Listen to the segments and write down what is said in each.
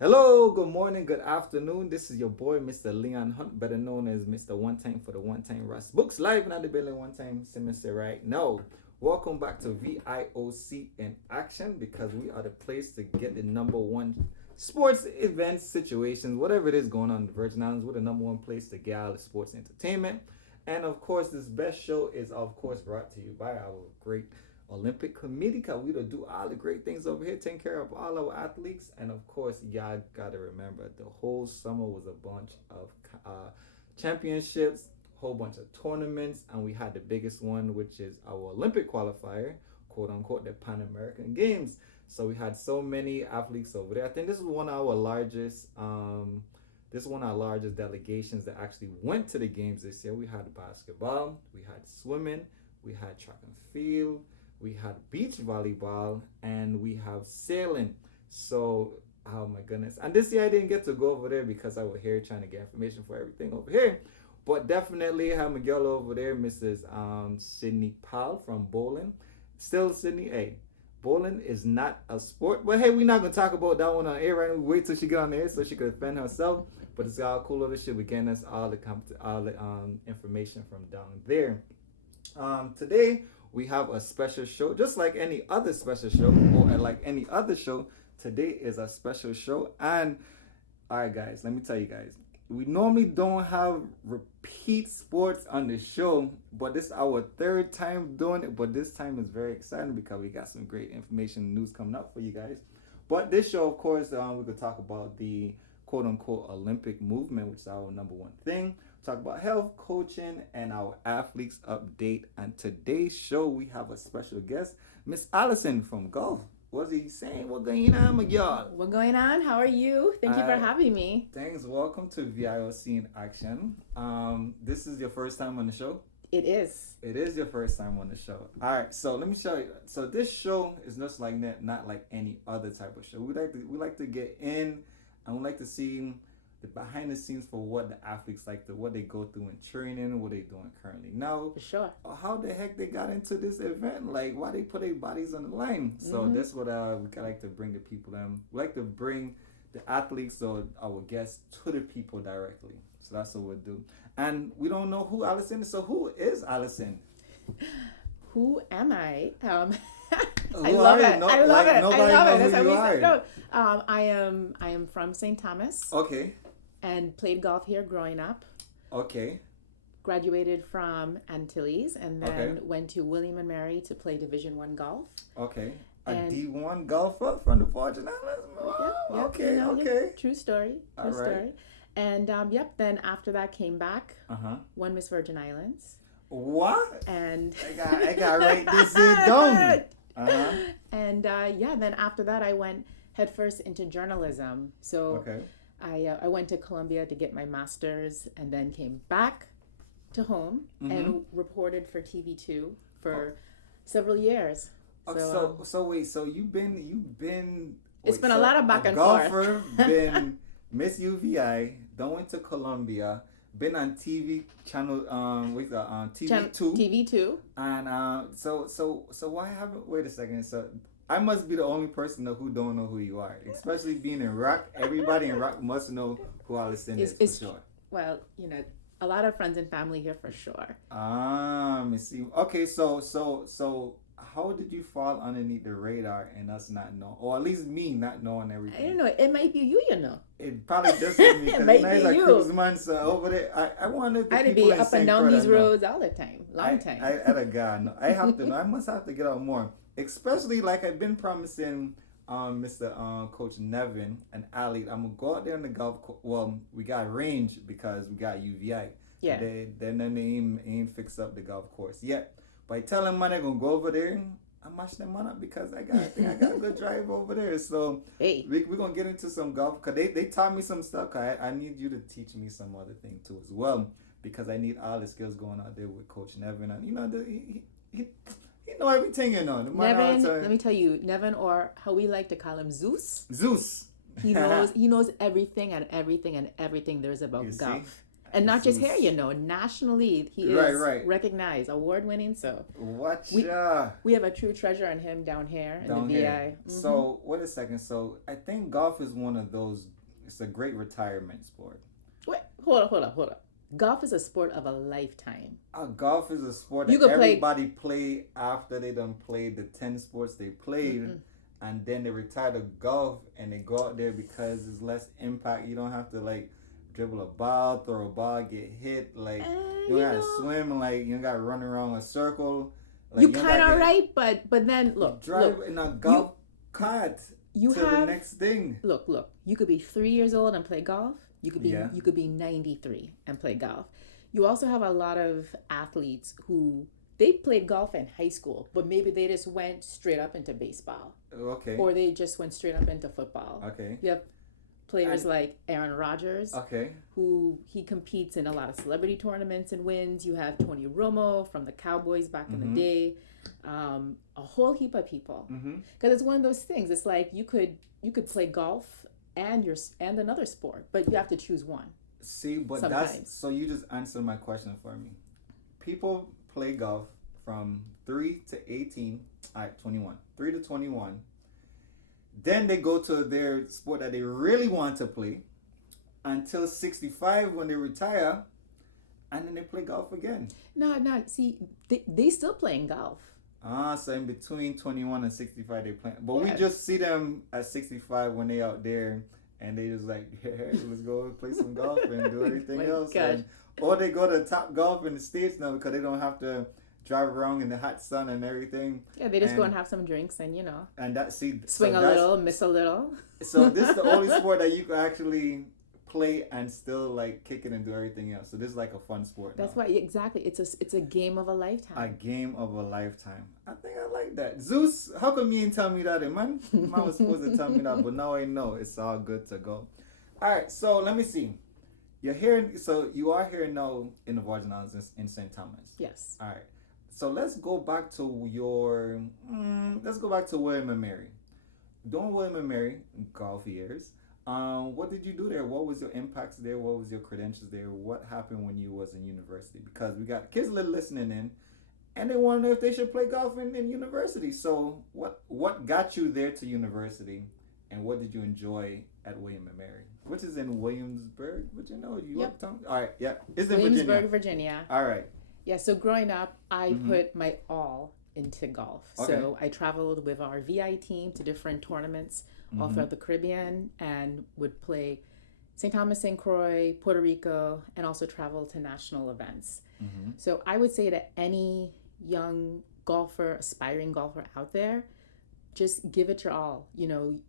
Hello, good morning, good afternoon. This is your boy, Mr. Leon Hunt, better known as Mr. One Time for the One Time Ras Books, live in the building one time. Semester right now. Welcome back to VIOC in action because we are the place to get the number one sports events, situations, whatever it is going on in the Virgin Islands. We're the number one place to get all the sports entertainment. And of course, this best show is, of course, brought to you by our great Olympic Committee, cause we don't do all the great things over here, taking care of all our athletes, and of course, y'all gotta remember the whole summer was a bunch of championships, whole bunch of tournaments, and we had the biggest one, which is our Olympic qualifier, quote unquote, the Pan American Games. So we had so many athletes over there. I think this is one of our largest. This is one of our largest delegations that actually went to the games this year. We had basketball, we had swimming, we had track and field, we had beach volleyball, and we have sailing. So, oh my goodness. And this year I didn't get to go over there because I was here trying to get information for everything over here. But definitely have my girl over there, Mrs. Sydney Powell from Bourne. Still Sydney, hey, bowling is not a sport. But hey, we're not gonna talk about that one on air right now. We wait till she get on the air so she can defend herself. But it's all cool other shit. We're getting us all the information from down there. Today we have a special show, just like any other special show, or like any other show. Today is a special show, and all right, guys, let me tell you guys, we normally don't have repeat sports on the show, but this is our third time doing it. But this time is very exciting because we got some great information and news coming up for you guys. But this show, of course, we could talk about the quote unquote Olympic movement, which is our number one thing. Talk about health, coaching, and our athletes update. And today's show, we have a special guest, Miss Allison from golf. What's he saying? What's going on, my girl? What's going on? How are you? Thank you for having me. Thanks. Welcome to VIOC in action. This is your first time on the show? It is. It is your first time on the show. All right, so let me show you. So this show is just like that, not like any other type of show. We like to get in, and we like to see the behind the scenes for what the athletes like to, what they go through in training, what they doing currently now. For sure. How the heck they got into this event? Like why they put their bodies on the line? So that's what we like to bring the people in. We like to bring the athletes or our guests to the people directly. So that's what we'll do. And we don't know who Allison is. So who is Allison? Who am I? Who I love are it. you? No, I love like, it. nobody I love know it. That's who how you we are. start. No, I am from St. Thomas Okay. and played golf here growing up. Okay. Graduated from Antilles and then Okay. went to William and Mary to play Division One golf. Okay. A And- D1 golfer from the Virgin Islands. Wow. Yep, Okay. you know, Okay. True story. True All right. story. And then after that came back, won Miss Virgin Islands, What? and I got right this here down. And then after that, I went headfirst into journalism. So Okay. I went to Columbia to get my master's, and then came back to home and reported for TV2 for several years. So wait, so you've been It's wait, been a so lot of back and golfer, forth. been Miss UVI, then went to Columbia, been on TV channel TV2, TV2. and so why haven't wait a second, so I must be the only person who don't know who you are, especially being in rock. Everybody in rock must know who Allison is for sure. Well, a lot of friends and family here for sure. Let me see. Okay, so how did you fall underneath the radar and us not know, or at least me not knowing everything? I don't know. It might be you, It probably does be me It because might nice be like you. cruise man. So over there, I wanted the I'd people be in up St. and down Croix these to know. roads all the time. Long time. I had a guy. No, I have to know. I must have to get out more. Especially like I've been promising Mr. Coach Nevin and Ali. I'm gonna go out there on the golf course. Well, we got range because we got UVI. Yeah. They ain't fix up the golf course yet. But I tell them man I gonna go over there. I match them up because I got a good drive over there. So Hey. we're gonna get into some golf because they taught me some stuff. 'Cause I need you to teach me some other thing too as well because I need all the skills going out there with Coach Nevin and he know everything, The man Nevin, outside- let me tell you, Nevin, or how we like to call him, Zeus. Zeus. He knows everything and everything and everything there is about You see? golf. And not just Zeus. here, you know, nationally he is Right. recognized, award winning. So Watcha. we have a true treasure in him down here in Down the here. VI. So wait a second. So I think golf is one of those. It's a great retirement sport. Wait, hold up. Golf is a sport of a lifetime. Golf is a sport You that could play- everybody play after they done played the 10 sports they played, and then they retire to golf and they go out there because it's less impact. You don't have to like dribble a ball, throw a ball, get hit. Like you gotta swim. Like you gotta run around a circle. Like, you kind of right, but then look, drive in a golf cart you to have the next thing. Look. You could be 3 years old and play golf. You could be Yeah. you could be 93 and play golf. You also have a lot of athletes who they played golf in high school, but maybe they just went straight up into baseball, Okay. or they just went straight up into football. Okay. You have players like Aaron Rodgers, Okay. who he competes in a lot of celebrity tournaments and wins. You have Tony Romo from the Cowboys back in the day. A whole heap of people, because it's one of those things. It's like you could play golf and another sport, but you have to choose one. See, but sometimes. so you just answered my question for me. People play golf from 3 to 18, 21. 3 to 21. Then they go to their sport that they really want to play until 65 when they retire, and then they play golf again. No. See, they still playing golf. So in between 21 and 65 they play. But Yeah. we just see them at 65 when they out there and they just like, hey, let's go play some golf and do everything My else. gosh. Or they go to Top Golf in the States now because they don't have to drive around in the hot sun and everything. Yeah, they just go and have some drinks and And that swing a little, miss a little. So this is the only sport that you can actually play and still like kick it and do everything else. So this is like a fun sport. That's now. why exactly it's a game of a lifetime. A game of a lifetime. I think I like that. Zeus, how come you didn't tell me that, man? Man was supposed to tell me that, but now I know. It's all good to go. All right, so let me see. You're here, so you are here now in the Virgin Islands in St. Thomas. Yes. All right. So let's go back to William and Mary. Doing William and Mary, golf years. What did you do there? What was your impacts there? What was your credentials there? What happened when you was in university? Because we got kids listening in, and they want to know if they should play golf in university. So what got you there to university, and what did you enjoy at William and Mary, which is in Williamsburg, Virginia? Yorktown? All right, yeah, it's in Williamsburg, Virginia. All right. Yeah, so growing up, I put my all into golf. Okay. So I traveled with our VI team to different tournaments all throughout the Caribbean and would play St. Thomas, St. Croix, Puerto Rico, and also travel to national events. So I would say to any young golfer, aspiring golfer out there, just give it your all.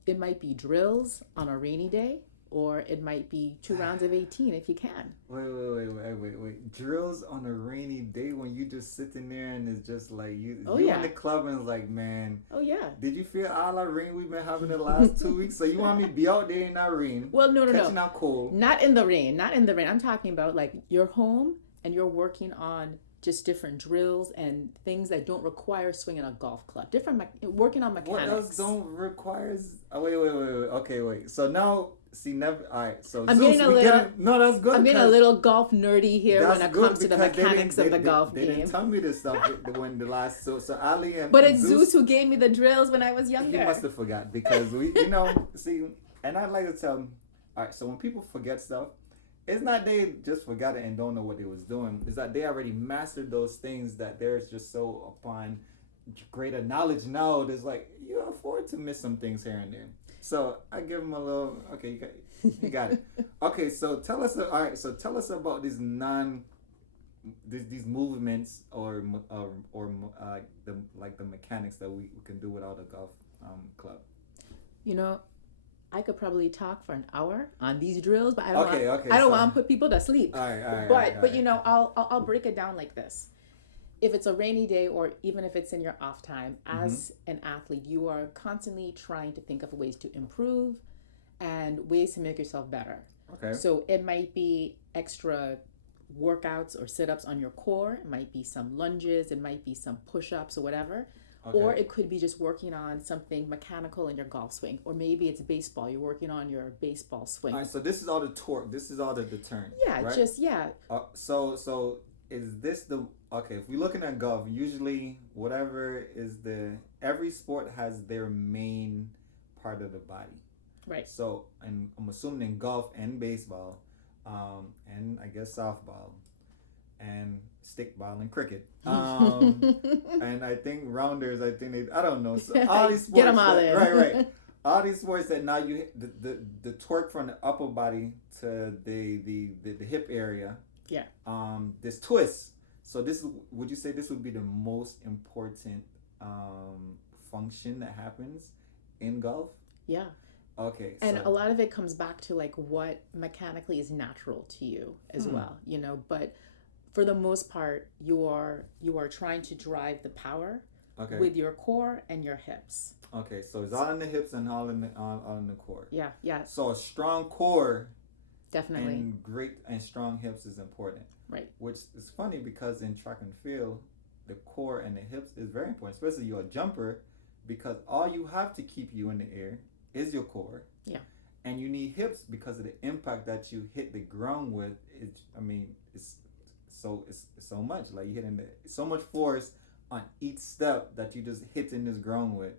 It might be drills on a rainy day, or it might be 2 rounds of 18 if you can. Wait. Drills on a rainy day when you just sitting there and it's just like you Yeah. in the club and it's like, man, Oh, yeah. did you feel all that rain we've been having the last 2 weeks? So you want me to be out there in that rain? Well, no. Catching out cold. Not in the rain. I'm talking about like you're home and you're working on just different drills and things that don't require swinging a golf club. Working on mechanics. What else don't requires? Oh, wait. Okay, wait. So now, see, never. All right. So I'm Zeus, getting a little. No, that's good. I'm getting a little golf nerdy here when That's it good comes to the because mechanics of the golf They game. didn't tell me this stuff when the last. So Ali and But it's Zeus who gave me the drills when I was He younger. must have forgot because see, and I'd like to tell them, all right, so when people forget stuff, it's not they just forgot it and don't know what they was doing. It's that they already mastered those things that they're just so upon greater knowledge now. There's like, you afford to miss some things here and there. So I give them a little, okay, you got it. Okay, so tell us about these these movements or the mechanics that we can do without a golf club. I could probably talk for an hour on these drills, but I don't want to put people to sleep. All right. But I'll break it down like this. If it's a rainy day or even if it's in your off time, as an athlete, you are constantly trying to think of ways to improve and ways to make yourself better. Okay. So it might be extra workouts or sit-ups on your core. It might be some lunges. It might be some push-ups or whatever. Okay. Or it could be just working on something mechanical in your golf swing. Or maybe it's baseball. You're working on your baseball swing. All right, so this is all the torque. This is all the turn. Yeah, right? So is this the okay? If we're looking at golf, usually whatever is every sport has their main part of the body. Right. So, and I'm assuming in golf and baseball, and I guess softball, and stickball and cricket, and I think rounders. I don't know. So all these sports. Get them out there. Right. All these sports that now you hit the torque from the upper body to the hip area. Yeah. This twist. So would you say this would be the most important function that happens in golf? Yeah. Okay. And a lot of it comes back to like what mechanically is natural to you as well, but for the most part you are trying to drive the power with your core and your hips. Okay, so it's all in the hips and all in the core. Yeah. So a strong core definitely and great and strong hips is important. Right. Which is funny because in track and field, the core and the hips is very important, especially you're a jumper, because all you have to keep you in the air is your core. Yeah. And you need hips because of the impact that you hit the ground with. It's so much. Like you're hitting so much force on each step that you just hitting this ground with.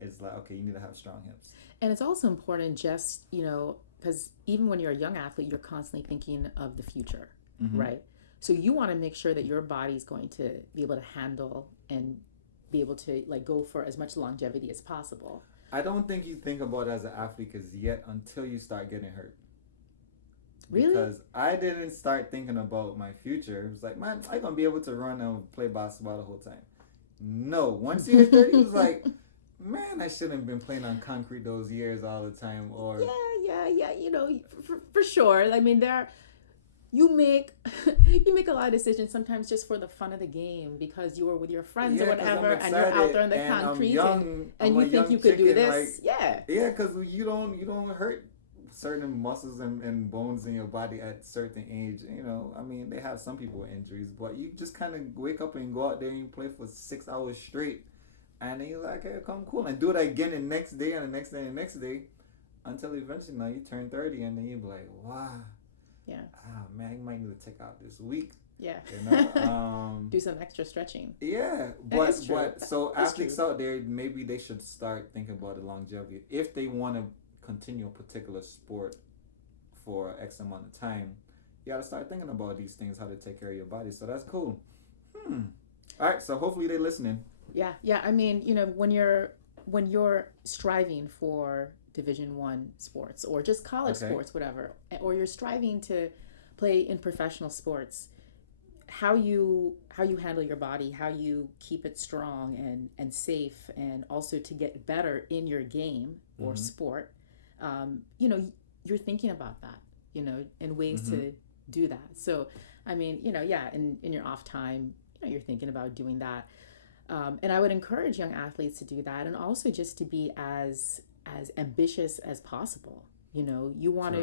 It's like, okay, you need to have strong hips. And it's also important just, because even when you're a young athlete, you're constantly thinking of the future, right? So you want to make sure that your body's going to be able to handle and be able to like go for as much longevity as possible. I don't think you think about it as an athlete until you start getting hurt. Really? Because I didn't start thinking about my future. It was like, man, I'm going to be able to run and play basketball the whole time. No. Once you hit 30, it was like, man, I shouldn't have been playing on concrete those years all the time. Or yeah. For sure. I mean, you make a lot of decisions sometimes just for the fun of the game because you were with your friends or whatever, and you're out there on the concrete, and you think you could do this. Yeah, because you don't hurt certain muscles and bones in your body at certain age. They have some people with injuries, but you just kind of wake up and go out there and you play for 6 hours straight, and then you're like, hey, come cool, and do it again the next day and the next day and the next day, until eventually now you turn 30, and then you're like, wow. Yeah. Man, you might need to take out this week. Yeah. Do some extra stretching. Yeah, but so athletes out there, maybe they should start thinking about the longevity if they want to continue a particular sport for X amount of time. You got to start thinking about these things, how to take care of your body. So that's cool. All right. So hopefully they're listening. Yeah. I mean, when you're striving for Division I sports or just college sports, whatever, or you're striving to play in professional sports, how you handle your body, how you keep it strong and safe, and also to get better in your game or sport, you're thinking about that, and ways to do that. So, I mean, in your off time, you're thinking about doing that. And I would encourage young athletes to do that, and also just to be as ambitious as possible. You want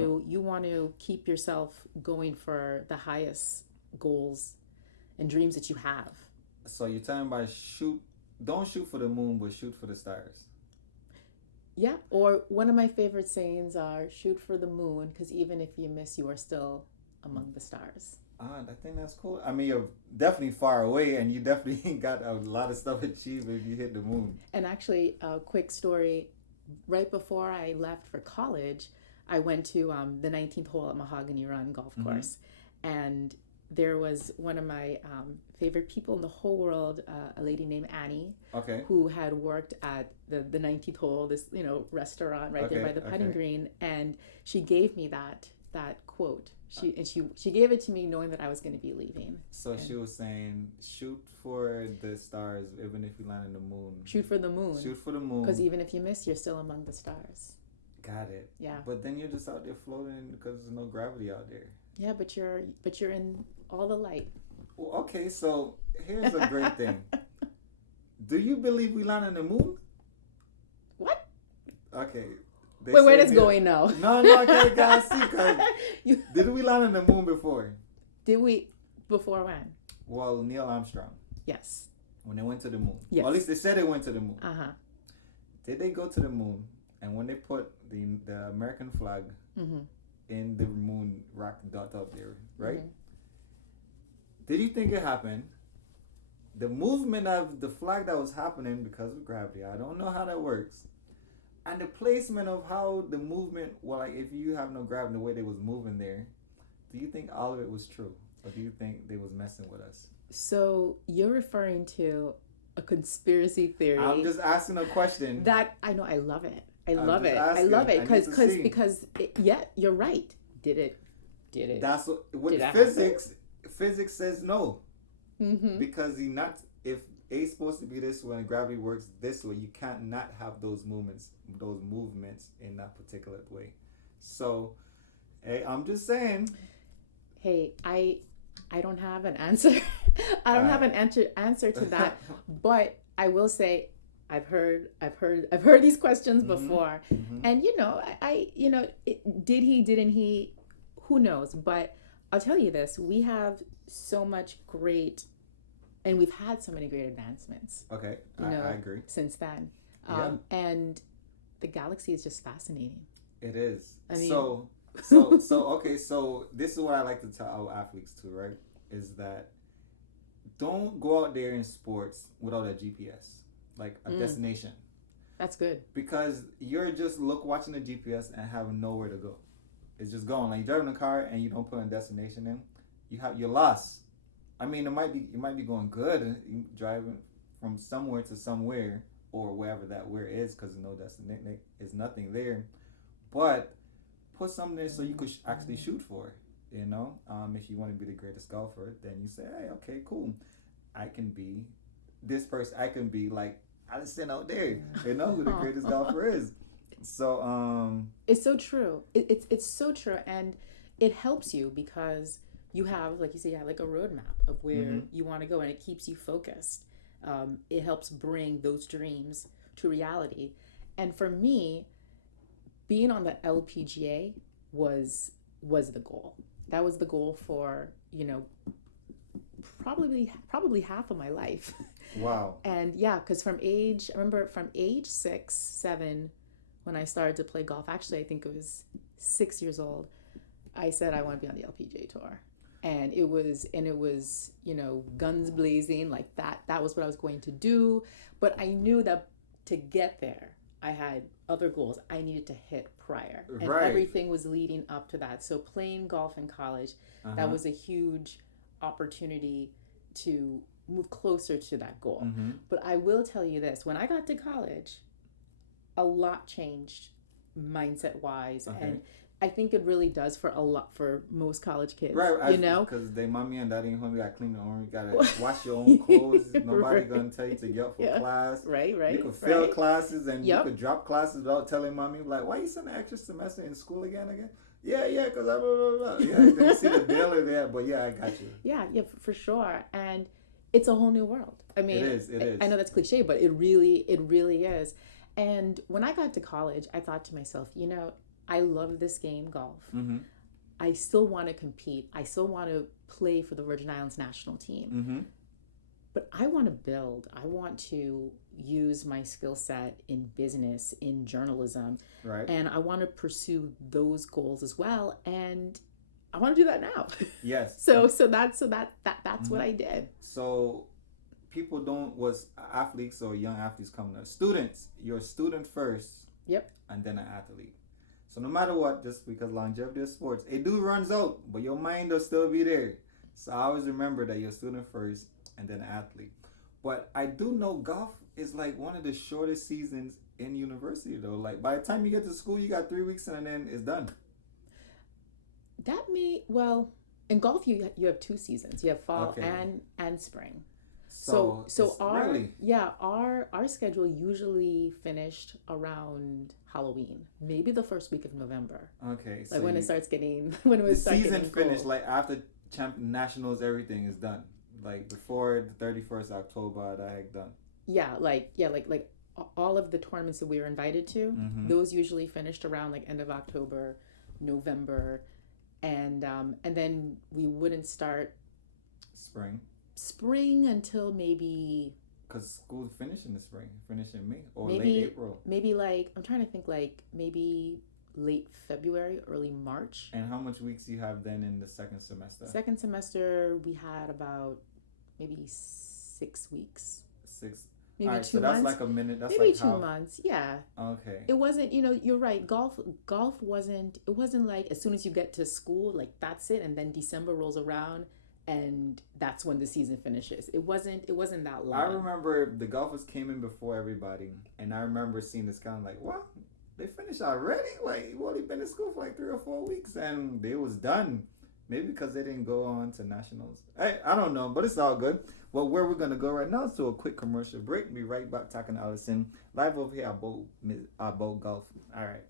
to keep yourself going for the highest goals and dreams that you have. So you're talking about don't shoot for the moon, but shoot for the stars. Yeah, or one of my favorite sayings are shoot for the moon, because even if you miss, you are still among the stars. I think that's cool. I mean, you're definitely far away, and you definitely got a lot of stuff achieved if you hit the moon. And actually, a quick story. Right before I left for college, I went to the 19th hole at Mahogany Run golf course, and there was one of my favorite people in the whole world, a lady named Annie, who had worked at the 19th hole, this restaurant right there by the putting green, and she gave me that quote. She gave it to me knowing that I was going to be leaving. So she was saying, shoot for the stars, even if you land on the moon. Shoot for the moon. Shoot for the moon. Because even if you miss, you're still among the stars. Got it. Yeah. But then you're just out there floating because there's no gravity out there. Yeah, but you're in all the light. Well, okay, so here's a great thing. Do you believe we land on the moon? What? Okay. Wait, where that's going now? No, I gotta see. Cause did we land on the moon before? Did we? Before when? Well, Neil Armstrong. Yes. when they went to the moon. Yes. Or at least they said they went to the moon. Uh-huh. Did they go to the moon? And when they put the American flag in the moon rock dot up there, right? Did you think it happened? The movement of the flag that was happening because of gravity, I don't know how that works. And the placement of how the movement, well, like if you have no gravity, the way they was moving there, do you think all of it was true? Or do you think they was messing with us? So you're referring to a conspiracy theory. I'm just asking a question. That I know. I love it. I I'm love just it. asking. I love it I need to see. because yeah, you're right. Did it? That's what with Did that physics. Physics says no, Mm-hmm. because if A is supposed to be this way and gravity works this way, you can't not have those movements in that particular way. So, hey, I'm just saying. Hey, I don't have an answer. I don't have an answer to that. But I will say, I've heard these questions before, and did he? Didn't he? Who knows? But I'll tell you this: we have so much great, and we've had so many great advancements. Okay, I agree. Since then, and the galaxy is just fascinating. It is. I mean, so okay. So this is what I like to tell our athletes too, right? Is that don't go out there in sports without a GPS, like a destination. That's good. Because you're just watching the GPS and having nowhere to go. It's just going. Like you're driving a car and you don't put a destination in, you're lost. I mean, you might be going good, driving from somewhere to somewhere or wherever that where is, because no destination is nothing there. But put something there so you could actually shoot for it. You know, if you want to be the greatest golfer, then you say, hey, okay, cool. I can be this person. I can be like Allison out there. You know who the greatest golfer is. So it's so true. It's so true, and it helps you because you have, like you say, you have like a roadmap of where you want to go, and it keeps you focused. It helps bring those dreams to reality. And for me, being on the LPGA was the goal. That was the goal for, probably half of my life. Wow. And yeah, because I remember from age 6, 7, when I started to play golf, actually, I think it was 6 years old, I said I want to be on the LPGA tour. And it was, guns blazing, like that was what I was going to do. But I knew that to get there, I had other goals I needed to hit prior. And everything was leading up to that. So playing golf in college, that was a huge opportunity to move closer to that goal. But I will tell you this, when I got to college, a lot changed mindset-wise. Okay. And I think it really does for most college kids, right? Because they mommy and daddy home, you gotta clean your own, you gotta wash your own clothes. Nobody gonna tell you to get up for class. Right. You could fail classes and you could drop classes without telling mommy. Like, why you sending an extra semester in school again? Yeah, because I blah blah blah. Yeah, you didn't see the bill or that, but yeah, I got you. Yeah, for sure, and it's a whole new world. I mean, it is. I know that's cliche, but it really is. And when I got to college, I thought to myself, I love this game, golf. I still want to compete. I still want to play for the Virgin Islands national team. But I want to build. I want to use my skill set in business, in journalism. Right. And I want to pursue those goals as well. And I want to do that now. Yes. So that's what I did. So people athletes or young athletes coming up. Students, you're a student first. Yep. And then an athlete. So no matter what, just because longevity of sports, it runs out, but your mind will still be there. So I always remember that you're a student first and then an athlete. But I do know golf is like one of the shortest seasons in university though. Like by the time you get to school, you got 3 weeks and then it's done. In golf you have 2 seasons. You have fall and spring. So our schedule usually finished around Halloween, maybe the first week of November. Okay, like when it starts getting season finished, like after nationals, everything is done. Like before the 31st October, that heck done. Yeah, like all of the tournaments that we were invited to, those usually finished around like end of October, November, and then we wouldn't start spring until maybe Because school finish in the spring, finish in May or maybe late April. maybe like I'm trying to think like maybe late February, early March. And how much weeks you have then in the second semester? Second semester we had about maybe 6 weeks. 6. Maybe All right, 2 so months. that's like a minute. That's maybe like 2 half. months. Yeah. Okay. It wasn't, you're right. Golf wasn't, it wasn't like as soon as you get to school, like that's it. And then December rolls around and that's when the season finishes. It wasn't that long. I remember the golfers came in before everybody. And I remember seeing this kind of like, what? They finished already? Like, you've only been in school for like 3 or 4 weeks and they was done. Maybe because they didn't go on to nationals. I don't know, but it's all good. Well, where we're going to go right now is to a quick commercial break. Be right back talking to Allison live over here at Boat Golf. All right.